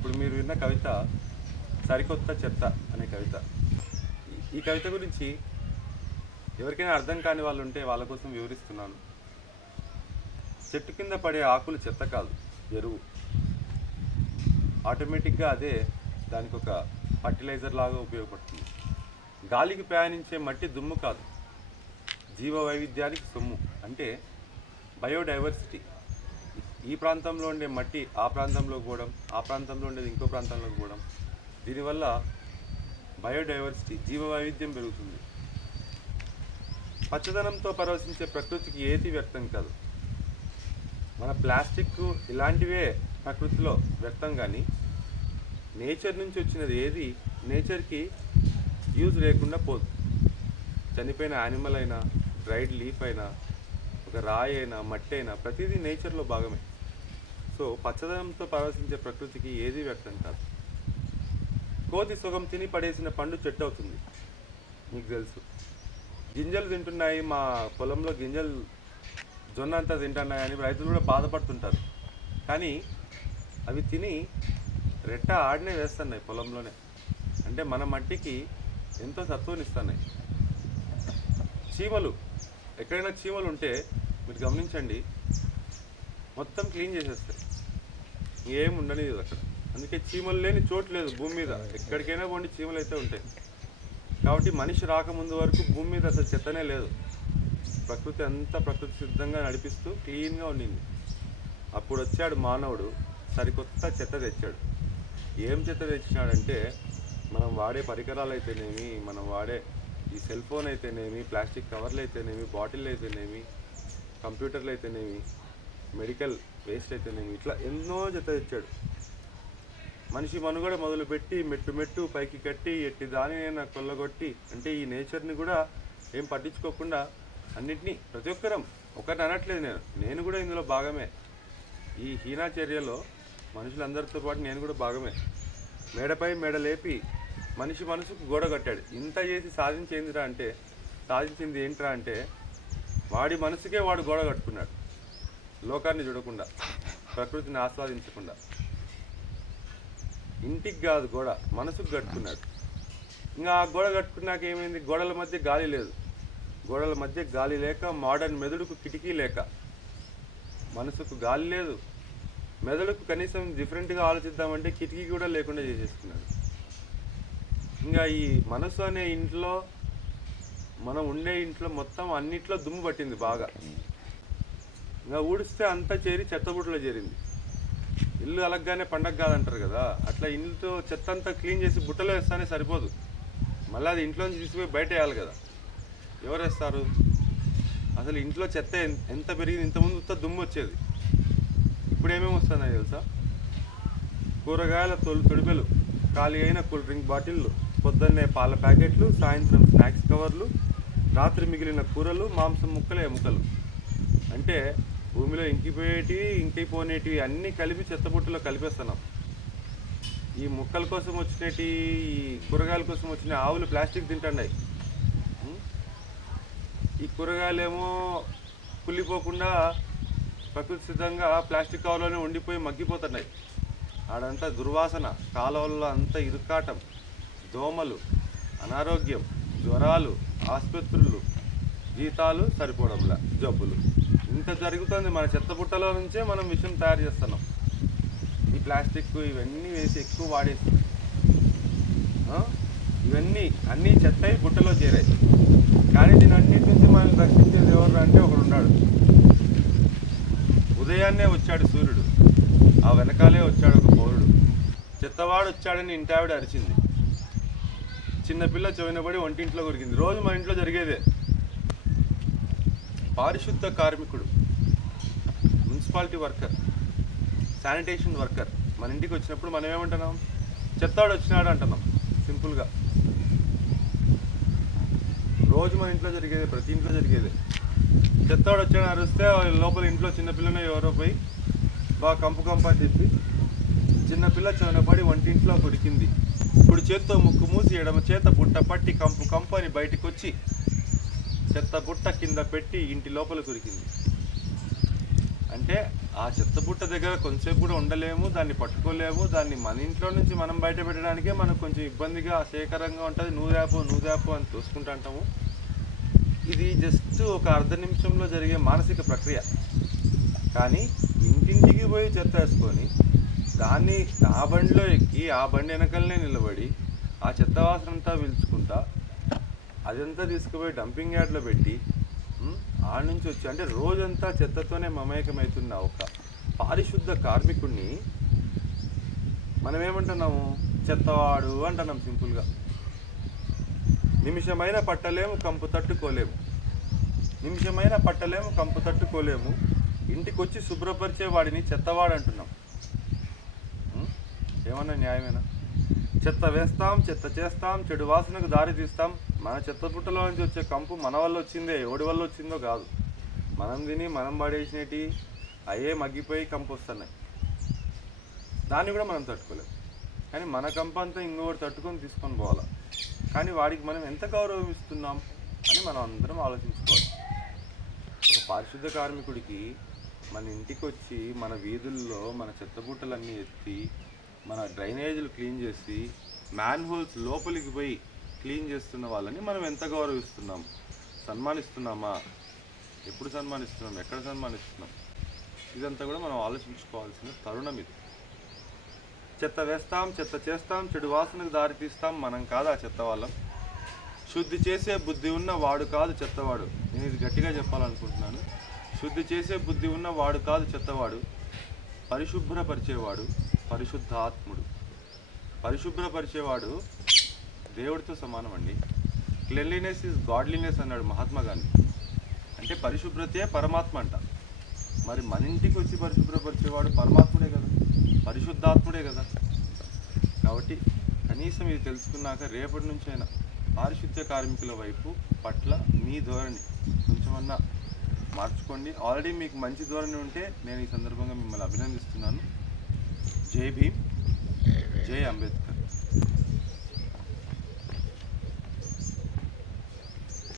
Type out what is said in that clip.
ఇప్పుడు మీరు విన్న కవిత సరికొత్త చెత్త అనే కవిత. ఈ- కవిత గురించి ఎవరికైనా అర్థం కాని వాళ్ళు ఉంటే వాళ్ళ కోసం వివరిస్తున్నాను. చెట్టు కింద పడే ఆకులు చెత్త కాదు ఎరువు. ఆటోమేటిక్గా అదే దానికి ఒక ఫర్టిలైజర్ లాగా ఉపయోగపడుతుంది. గాలికి ప్రయాణించే మట్టి దుమ్ము కాదు జీవ వైవిధ్యానికి సొమ్ము అంటే బయోడైవర్సిటీ. ఈ ప్రాంతంలో ఉండే మట్టి ఆ ప్రాంతంలో పోవడం ఆ ప్రాంతంలో ఉండేది ఇంకో ప్రాంతంలోకి పోవడం దీనివల్ల బయోడైవర్సిటీ జీవ వైవిధ్యం పెరుగుతుంది. పచ్చదనంతో పరవశించే ప్రకృతికి ఏది వ్యక్తం కాదు. మన ప్లాస్టిక్ ఇలాంటివే ప్రకృతిలో వ్యక్తం కానీ నేచర్ నుంచి వచ్చినది ఏది నేచర్కి యూజ్ లేకుండా పోదు. చనిపోయిన యానిమల్ అయినా డ్రైడ్ లీఫ్ అయినా ఒక రాయి అయినా మట్టి అయినా ప్రతిదీ నేచర్లో భాగమే. సో పచ్చదనంతో పరవశించే ప్రకృతికి ఏది వ్యక్తం కాదు. కోతి సుఖం తిని పడేసిన పండు చెట్టు అవుతుంది. మీకు తెలుసు. గింజలు తింటున్నాయి మా పొలంలో గింజలు జొన్న అంతా తింటున్నాయి అని రైతులు కూడా బాధపడుతుంటారు. కానీ అవి తిని రెట్ట ఆడనే వేస్తున్నాయి పొలంలోనే. అంటే మన మట్టికి ఎంతో సత్వాన్ని ఇస్తున్నాయి. చీమలు ఎక్కడైనా చీమలు ఉంటే మీరు గమనించండి. మొత్తం క్లీన్ చేసేస్తాయి. ఏం ఉండనిది అక్కడ. అందుకే చీమలు లేని చోటు లేదు భూమి మీద. ఎక్కడికైనా పోండి చీమలు అయితే ఉంటాయి. కాబట్టి మనిషి రాకముందు వరకు భూమి మీద అసలు చెత్తనే లేదు. ప్రకృతి అంతా ప్రకృతి సిద్ధంగా నడిపిస్తూ క్లీన్గా ఉండింది. అప్పుడు వచ్చాడు మానవుడు సరికొత్త చెత్త తెచ్చాడు. ఏం చెత్త తెచ్చినాడంటే మనం వాడే పరికరాలు అయితేనేమి మనం వాడే ఈ సెల్ ఫోన్ అయితేనేమి ప్లాస్టిక్ కవర్లు అయితేనేమి బాటిల్ అయితేనేమి కంప్యూటర్లు అయితేనేమి మెడికల్ వేస్ట్ అయితేనేమి ఇట్లా ఎన్నో జత తెచ్చాడు. మనిషి మనుగడ మొదలుపెట్టి మెట్టు మెట్టు పైకి కట్టి ఎట్టి దానినైనా కొల్లగొట్టి అంటే ఈ నేచర్ని కూడా ఏం పట్టించుకోకుండా అన్నిటినీ ప్రతి ఒక్కరం ఒకరిని అనట్లేదు నేను. నేను కూడా ఇందులో భాగమే. ఈ హీనా చర్యలో మనుషులందరితో పాటు నేను కూడా భాగమే. మేడపై మేడ లేపి మనిషి మనసుకు గోడ కట్టాడు. ఇంత చేసి సాధించేందిరా అంటే సాధించింది ఏంట్రా అంటే వాడి మనసుకే వాడు గోడ కట్టుకున్నాడు. లోకాన్ని చూడకుండా ప్రకృతిని ఆస్వాదించకుండా. ఇంటికి కాదు గోడ మనసుకు కట్టుకున్నాడు. ఇంకా ఆ గోడ కట్టుకున్నాక ఏమైంది? గోడల మధ్య గాలి లేదు. గోడల మధ్య గాలి లేక మోడర్న్ మెదడుకు కిటికీ లేక. మనసుకు గాలి లేదు. మెదడుకు కనీసం డిఫరెంట్గా ఆలోచిద్దామంటే కిటికీ కూడా లేకుండా చేసేసుకున్నాడు. ఇంకా ఈ మనసు అనే ఇంట్లో మనం ఉండే ఇంట్లో మొత్తం అన్నిట్లో దుమ్ము పట్టింది బాగా. ఇంకా ఊడిస్తే అంతా చేరి చెత్తబుట్టలో చేరింది. ఇల్లు అలగ్గానే పండగ కాదంటారు కదా అట్లా ఇంట్లో చెత్త అంతా క్లీన్ చేసి బుట్టలో వేస్తానే సరిపోదు. మళ్ళీ అది ఇంట్లోంచి తీసుకుపోయి బయట వేయాలి కదా. ఎవరు వేస్తారు? అసలు ఇంట్లో చెత్త ఎంత పెరిగింది ఇంతకుముందు ఉత్త దుమ్ము వచ్చేది. ఇప్పుడు ఏమేమి వస్తున్నాయి తెలుసా? కూరగాయల తొలి తొడిపెలు ఖాళీ అయిన కూల్ డ్రింక్ బాటిళ్ళు పొద్దున్నే పాల ప్యాకెట్లు సాయంత్రం స్నాక్స్ కవర్లు రాత్రి మిగిలిన కూరలు మాంసం ముక్కలు ఎముకలు. అంటే భూమిలో ఇంకిపోయేటివి ఇంకిపోనేటివి అన్నీ కలిపి చెత్తబుట్టలో కలిపేస్తున్నాం. ఈ ముక్కల కోసం వచ్చినటి ఈ కూరగాయల కోసం వచ్చిన ఆవులు ప్లాస్టిక్ తింటున్నాయి. ఈ కూరగాయలేమో కుళ్ళిపోకుండా ప్రకృతి సిద్ధంగా ప్లాస్టిక్ కవర్లోనే ఉండిపోయి మగ్గిపోతున్నాయి. ఆడంతా దుర్వాసన కాలువల్లో అంతా ఇరుకాటం దోమలు అనారోగ్యం జ్వరాలు ఆసుపత్రులు జీతాలు సరిపోవడంలా జబ్బులు. ఇంత జరుగుతుంది మన చెత్తబుట్టలో నుంచే మనం విషయం తయారు చేస్తున్నాం. ఈ ప్లాస్టిక్ ఇవన్నీ వేసి ఎక్కువ వాడేసి ఇవన్నీ అన్నీ చెత్తయి బుట్టలో చేరాయి. కానీ దీని అన్నిటి నుంచి మనం రక్షించేది ఎవరు అంటే ఒకడు ఉన్నాడు. ఉదయాన్నే వచ్చాడు సూర్యుడు. ఆ వెనకాలే వచ్చాడు ఒక పౌరుడు. చెత్తవాడు వచ్చాడని ఇంటావిడ అరిచింది. చిన్నపిల్ల చెవినబడి వంటింట్లో కొరికింది. రోజు మా ఇంట్లో జరిగేదే. పారిశుద్ధ కార్మికుడు మున్సిపాలిటీ వర్కర్ శానిటేషన్ వర్కర్. మన ఇంటికి వచ్చినప్పుడు మనం ఏమంటున్నాం? చెత్తవాడు వచ్చినాడు అంటున్నాం సింపుల్గా. రోజు మన ఇంట్లో జరిగేది ప్రతి ఇంట్లో జరిగేది. చెత్తాడు వచ్చాడు అరిస్తే లోపల ఇంట్లో చిన్నపిల్లనే ఎవరో పోయి బాగా కంపు కంపు అని చెప్పి చిన్నపిల్ల చెవనపడి వంటింట్లో కొరికింది. ఇప్పుడు చేత్తో ముక్కు మూసి ఎడమ చేత బుట్ట పట్టి కంపు కంపు అని బయటకు వచ్చి చెత్తబుట్ట కింద పెట్టి ఇంటి లోపల కురికింది. అంటే ఆ చెత్తబుట్ట దగ్గర కొంచెంసేపు కూడా ఉండలేము దాన్ని పట్టుకోలేము దాన్ని మన ఇంట్లో నుంచి మనం బయట పెట్టడానికే మనకు కొంచెం ఇబ్బందిగా సేకరంగా ఉంటుంది. నూదాపు నూదాపు అని చూసుకుంటూ అంటాము. ఇది జస్ట్ ఒక అర్ధ నిమిషంలో జరిగే మానసిక ప్రక్రియ. కానీ ఇంటింటికి పోయి చెత్త వేసుకొని దాన్ని ఆ బండిలో ఎక్కి ఆ బండి వెనకలనే నిలబడి ఆ చెత్త వాసన అంతా పీల్చుకుంటా అదంతా తీసుకుపోయి డంపింగ్ యార్డ్లో పెట్టి ఆ ఆడ నుంచి వచ్చి అంటే రోజంతా చెత్తతోనే మమేకమవుతున్న ఒక పారిశుద్ధ కార్మికుడిని మనం ఏమంటున్నాము చెత్తవాడు అంటున్నాం సింపుల్గా. నిమిషమైన పట్టలేము కంపు తట్టుకోలేము. నిమిషమైన పట్టలేము కంపు తట్టుకోలేము. ఇంటికి వచ్చి శుభ్రపరిచే వాడిని చెత్తవాడు అంటున్నాం. ఏమన్నా న్యాయమేనా? చెత్త వేస్తాం చెత్త చేస్తాం చెడు వాసనకు దారి తీస్తాం. మన చెత్త పుట్టలో నుంచి వచ్చే కంపు మన వల్ల వచ్చిందే ఎవడి వల్ల వచ్చిందో కాదు. మనం తిని మనం పడేసినవి అయ్యే మగ్గిపోయి కంపు వస్తున్నాయి. దాన్ని కూడా మనం తట్టుకోలేం. కానీ మన కంపు అంతా ఇంకొకటి తట్టుకొని తీసుకొని పోవాలి? కానీ వాడికి మనం ఎంత గౌరవం ఇస్తున్నాం అని మనం అందరం ఆలోచించుకోవాలి. ఒక పారిశుద్ధ కార్మికుడికి మన ఇంటికి వచ్చి మన వీధుల్లో మన చెత్తబుట్టలన్నీ ఎత్తి మన డ్రైనేజీలు క్లీన్ చేసి మ్యాన్ హోల్స్ లోపలికి పోయి క్లీన్ చేస్తున్న వాళ్ళని మనం ఎంత గౌరవిస్తున్నాం? సన్మానిస్తున్నామా? ఎప్పుడు సన్మానిస్తున్నాం? ఎక్కడ సన్మానిస్తున్నాం? ఇదంతా కూడా మనం ఆలోచించుకోవాల్సిన తరుణం ఇది. చెత్త వేస్తాం చెత్త చేస్తాం చెడు వాసనకు దారి తీస్తాం మనం కాదా చెత్త వాళ్ళం? శుద్ధి చేసే బుద్ధి ఉన్న వాడు కాదు చెత్తవాడు. నేను ఇది గట్టిగా చెప్పాలనుకుంటున్నాను. శుద్ధి చేసే బుద్ధి ఉన్న వాడు కాదు చెత్తవాడు. పరిశుభ్రపరిచేవాడు పరిశుద్ధాత్ముడు. పరిశుభ్రపరిచేవాడు దేవుడితో సమానం అండి క్లెన్లీనెస్ ఈజ్ గాడ్లీనెస్ అన్నాడు మహాత్మా గాంధీ. అంటే పరిశుభ్రతే పరమాత్మ అంట. మరి మన ఇంటికి వచ్చి పరిశుభ్రపరిచేవాడు పరమాత్ముడే కదా. పరిశుద్ధాత్ముడే కదా. కాబట్టి కనీసం ఇది తెలుసుకున్నాక రేపటి నుంచైనా పారిశుద్ధ్య కార్మికుల వైపు పట్ల మీ ధోరణి కొంచెమన్నా మార్చుకోండి. ఆల్రెడీ మీకు మంచి ధోరణి ఉంటే నేను ఈ సందర్భంగా మిమ్మల్ని అభినందిస్తున్నాను. జై భీమ్. జై అంబేద్కర్.